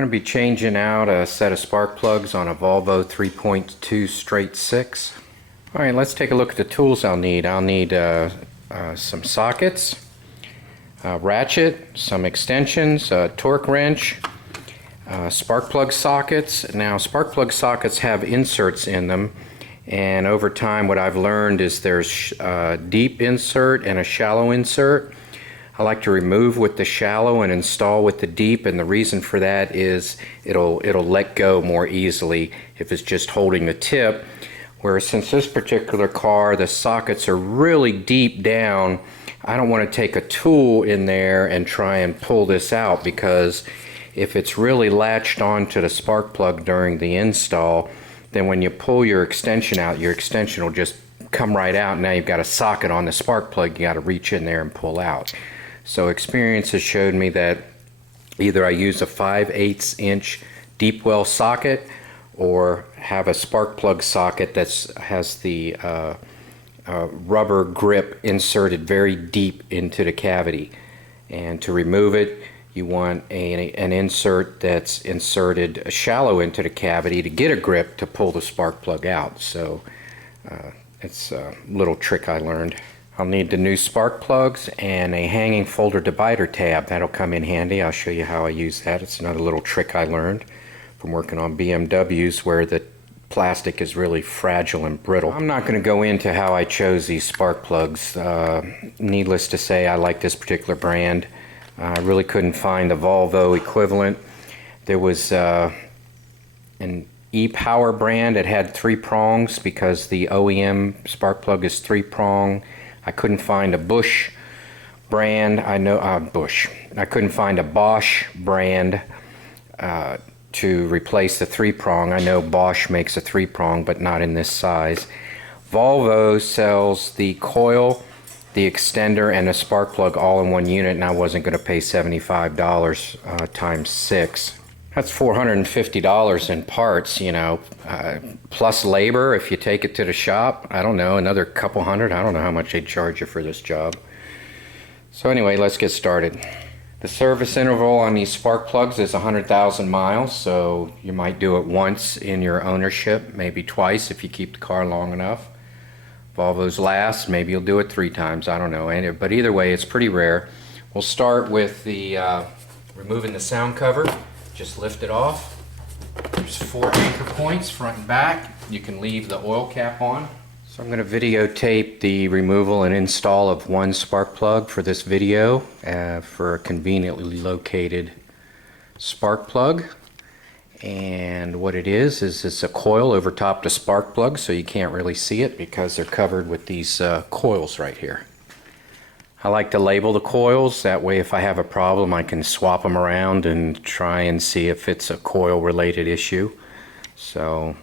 going to be changing out a set of spark plugs on a Volvo 3.2 straight 6. Alright, let's take a look at the tools I'll need. I'll need some sockets, a ratchet, some extensions, a torque wrench, spark plug sockets. Now spark plug sockets have inserts in them, and over time what I've learned is there's a deep insert and a shallow insert. I like to remove with the shallow and install with the deep, and the reason for that is it'll let go more easily if it's just holding the tip. Whereas since this particular car, the sockets are really deep down, I don't want to take a tool in there and try and pull this out, because if it's really latched onto the spark plug during the install, then when you pull your extension out, your extension will just come right out. Now you've got a socket on the spark plug you got to reach in there and pull out. So experience has showed me that either I use a 5/8 inch deep well socket or have a spark plug socket that has the rubber grip inserted very deep into the cavity. And to remove it, you want an insert that's inserted shallow into the cavity to get a grip to pull the spark plug out. So it's a little trick I learned. I'll need the new spark plugs and a hanging folder divider tab. That'll come in handy. I'll show you how I use that. It's another little trick I learned from working on BMWs where the plastic is really fragile and brittle. I'm not going to go into how I chose these spark plugs. Needless to say, I like this particular brand. I really couldn't find a Volvo equivalent. There was an E-Power brand that had 3 prongs because the OEM spark plug is 3-prong. I couldn't find a Bush brand. I couldn't find a Bosch brand to replace the 3-prong. I know Bosch makes a 3-prong, but not in this size. Volvo sells the coil, the extender, and the spark plug all in one unit, and I wasn't going to pay $75 times 6. That's $450 in parts, you know, plus labor if you take it to the shop. I don't know, another couple hundred. I don't know how much they charge you for this job. So anyway, let's get started. The service interval on these spark plugs is 100,000 miles, so you might do it once in your ownership, maybe twice if you keep the car long enough. Volvo's last, maybe you'll do it 3 times, I don't know. But either way, it's pretty rare. We'll start with the removing the sound cover. Just lift it off. There's 4 anchor points, front and back. You can leave the oil cap on. So I'm going to videotape the removal and install of one spark plug for this video for a conveniently located spark plug. And what it is it's a coil over top the spark plug, so you can't really see it because they're covered with these coils right here. I like to label the coils, that way if I have a problem I can swap them around and try and see if it's a coil related issue. So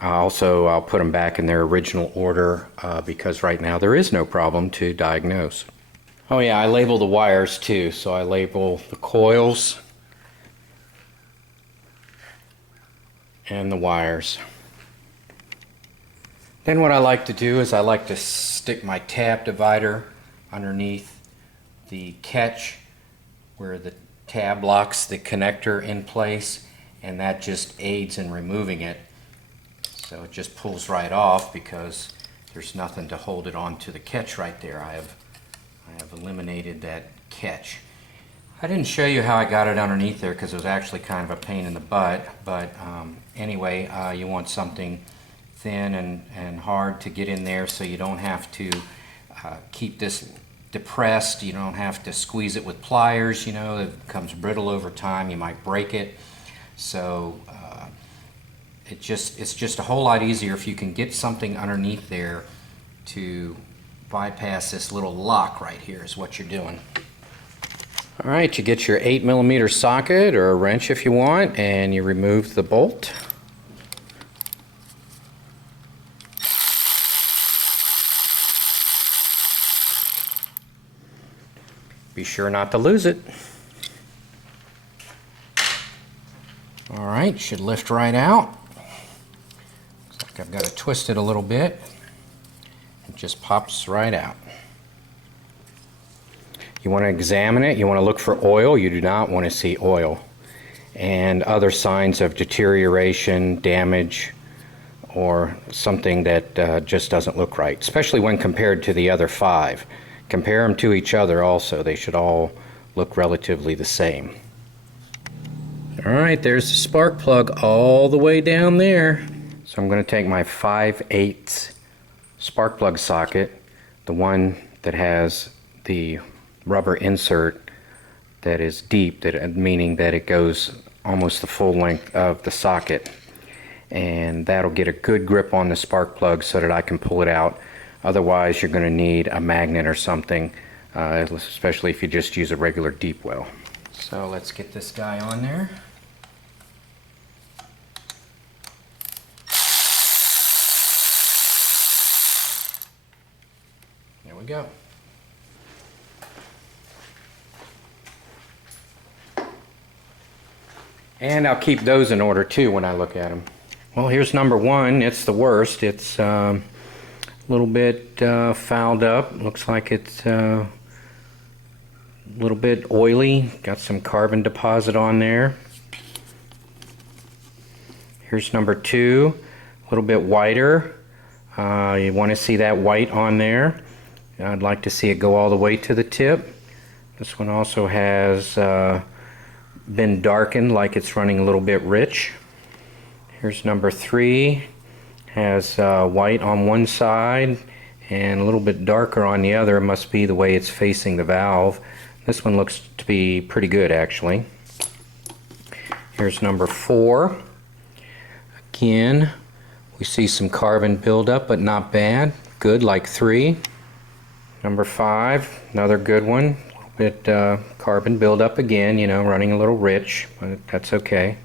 I'll put them back in their original order because right now there is no problem to diagnose. Oh yeah, I label the wires too, so I label the coils and the wires. Then what I like to do is I like to stick my tab divider underneath the catch where the tab locks the connector in place, and that just aids in removing it. So it just pulls right off because there's nothing to hold it onto the catch right there. I have eliminated that catch. I didn't show you how I got it underneath there because it was actually kind of a pain in the butt, but anyway, you want something thin and hard to get in there so you don't have to keep this depressed. You don't have to squeeze it with pliers, you know, it becomes brittle over time, you might break it. So it's just a whole lot easier if you can get something underneath there to bypass this little lock right here is what you're doing. Alright, you get your 8mm socket or a wrench if you want, and you remove the bolt. Be sure not to lose it. Alright, should lift right out. Looks like I've got to twist it a little bit. It just pops right out. You want to examine it, you want to look for oil. You do not want to see oil. and other signs of deterioration, damage, or something that just doesn't look right, especially when compared to the other 5. Compare them to each other also. They should all look relatively the same. Alright, there's the spark plug all the way down there. So I'm going to take my 5/8 spark plug socket, the one that has the rubber insert that is deep, meaning that it goes almost the full length of the socket, and that'll get a good grip on the spark plug so that I can pull it out. Otherwise you're going to need a magnet or something, especially if you just use a regular deep well. So let's get this guy on there. There we go. And I'll keep those in order too when I look at them. Well, here's number 1. It's the worst. It's a little bit fouled up. Looks like it's a little bit oily. Got some carbon deposit on there. Here's number 2. A little bit whiter. You want to see that white on there. I'd like to see it go all the way to the tip. This one also has been darkened, like it's running a little bit rich. Here's number 3. Has white on one side and a little bit darker on the other. It must be the way it's facing the valve. This one looks to be pretty good actually. Here's number 4. Again, we see some carbon buildup, but not bad. Good, like 3. Number 5, another good one. A little bit carbon buildup again, you know, running a little rich, but that's okay.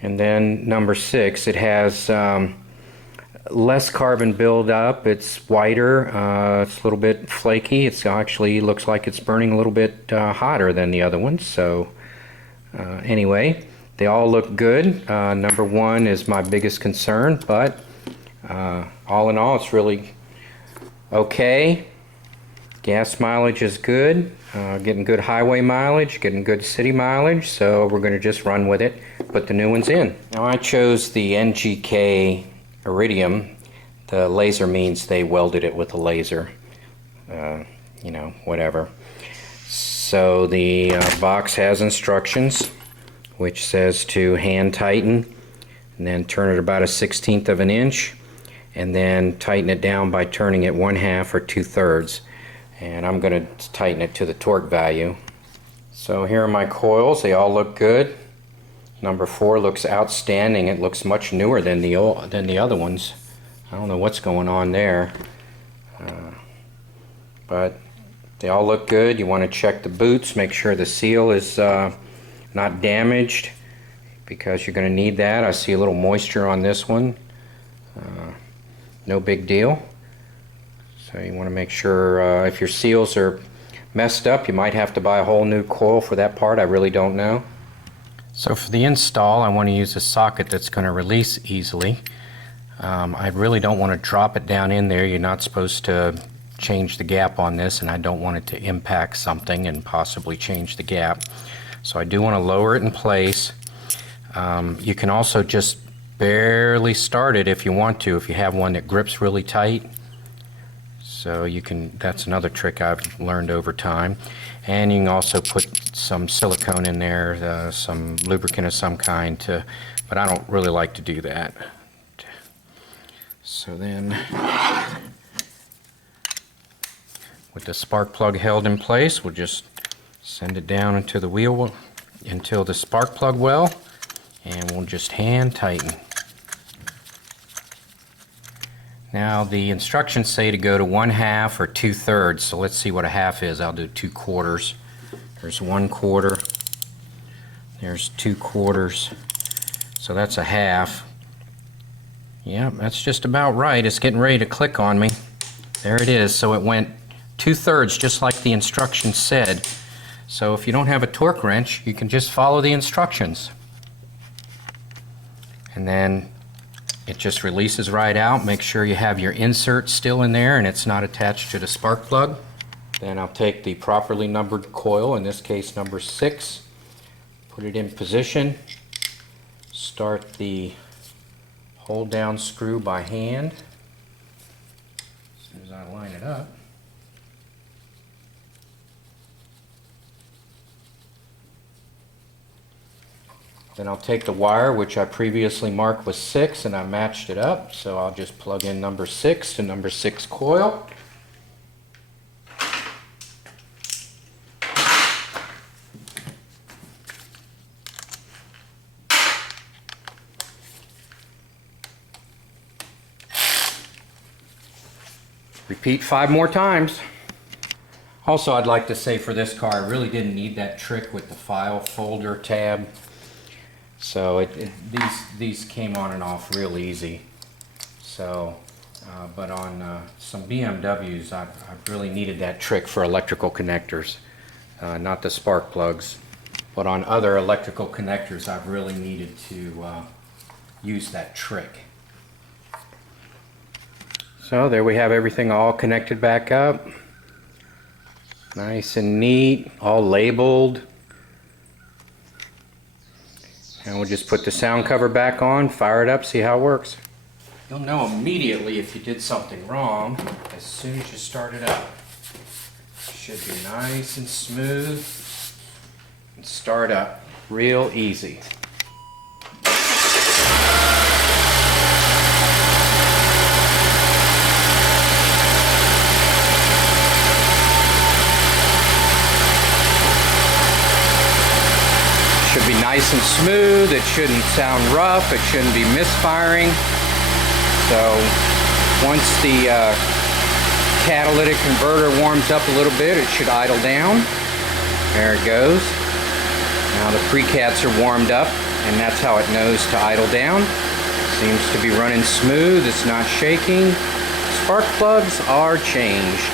And then number 6, it has less carbon buildup. It's whiter. It's a little bit flaky. It actually looks like it's burning a little bit hotter than the other ones. So anyway, they all look good. Number 1 is my biggest concern, but all in all, it's really okay. Gas mileage is good. Getting good highway mileage, getting good city mileage, so we're going to just run with it, put the new ones in. Now I chose the NGK Iridium. The laser means they welded it with a laser, you know, whatever. So the box has instructions, which says to hand tighten and then turn it about 1/16 of an inch, and then tighten it down by turning it 1/2 or 2/3. And I'm going to tighten it to the torque value. So here are my coils. They all look good. Number 4 looks outstanding. It looks much newer than the other ones. I don't know what's going on there, but they all look good. You want to check the boots, make sure the seal is not damaged, because you're going to need that. I see a little moisture on this one. No big deal. So you want to make sure if your seals are messed up, you might have to buy a whole new coil for that part. I really don't know. So for the install, I want to use a socket that's going to release easily. I really don't want to drop it down in there. You're not supposed to change the gap on this, and I don't want it to impact something and possibly change the gap. So I do want to lower it in place. You can also just barely start it if you want to, if you have one that grips really tight. So you can, that's another trick I've learned over time. And you can also put some silicone in there, some lubricant of some kind, but I don't really like to do that. So then, with the spark plug held in place, we'll just send it down into the wheel, into the spark plug well, and we'll just hand tighten. Now the instructions say to go to 1/2 or 2/3, so let's see what a half is. I'll do 2/4. There's 1/4. There's 2/4. So that's a half. Yeah, that's just about right. It's getting ready to click on me. There it is. So it went 2/3, just like the instructions said. So if you don't have a torque wrench, you can just follow the instructions. And then it just releases right out. Make sure you have your insert still in there and it's not attached to the spark plug. Then I'll take the properly numbered coil, in this case number 6, put Put it in position. Start the hold down screw by hand. As soon as I line it up. Then I'll take the wire, which I previously marked was 6, and I matched it up. So I'll just plug in number 6 to number 6 coil. Repeat 5 more times. Also, I'd like to say for this car, I really didn't need that trick with the file folder tab. So these came on and off real easy. So, but on some BMWs, I've really needed that trick for electrical connectors, not the spark plugs. But on other electrical connectors, I've really needed to use that trick. So there we have everything all connected back up. Nice and neat, all labeled. And we'll just put the sound cover back on, fire it up, see how it works. You'll know immediately if you did something wrong as soon as you start it up. It should be nice and smooth and start up real easy. Should be nice and smooth. It shouldn't sound rough. It shouldn't be misfiring. So once the catalytic converter warms up a little bit, it should idle down. There it goes. Now the precats are warmed up, and that's how it knows to idle down. Seems to be running smooth. It's not shaking. Spark plugs are changed.